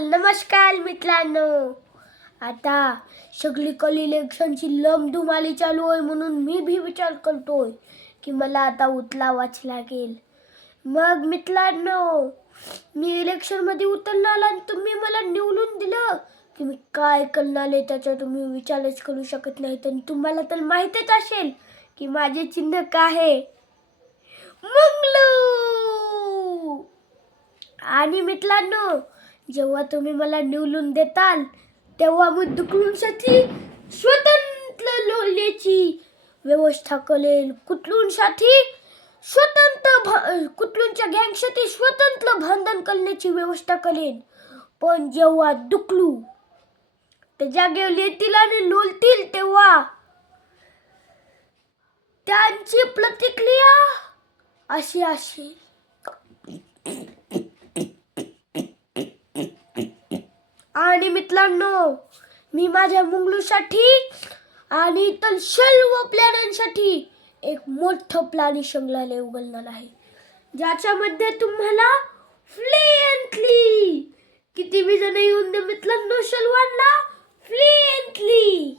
नमस्कार मित्रांनो. आता सगळीकडे इलेक्शनची लमधुमाली चालू आहे, म्हणून मी भी विचार करतोय की मला आता उतलावाच लागेल. मग मित्रांनो, मी इलेक्शनमध्ये उतरणार आणि तुम्ही मला निवडून दिलं की मी काय करणार आहे त्याचा तुम्ही विचारच करू शकत नाही. तर तुम्हाला तर माहीतच असेल की माझे चिन्ह काय आहे, मंगलू. आणि मित्रांनो, जेव्हा तुम्ही मला निवडून देताल तेव्हा मी डुकरूंसाठी स्वतंत्र लोण्याची व्यवस्था करेल, कुत्रूंसाठी कुत्रूंच्या गँगसाठी स्वतंत्र भांडण करण्याची व्यवस्था करेन. पण जेव्हा डुकलू त्या जागेवर येतील आणि लोलतील तेव्हा त्यांची प्रतिक्रिया अशी असेल. आणि मित्रांनो, मी माझ्या मुंगलूसाठी आणि इतर सर्व प्राण्यांसाठी एक मोठं प्राणी संग्रहालय उघडणार आहे, ज्याच्यामध्ये तुम्हाला फ्लुएंटली किती बी जण येऊन दे मित्रांनो, सर्वांना फ्लुएंटली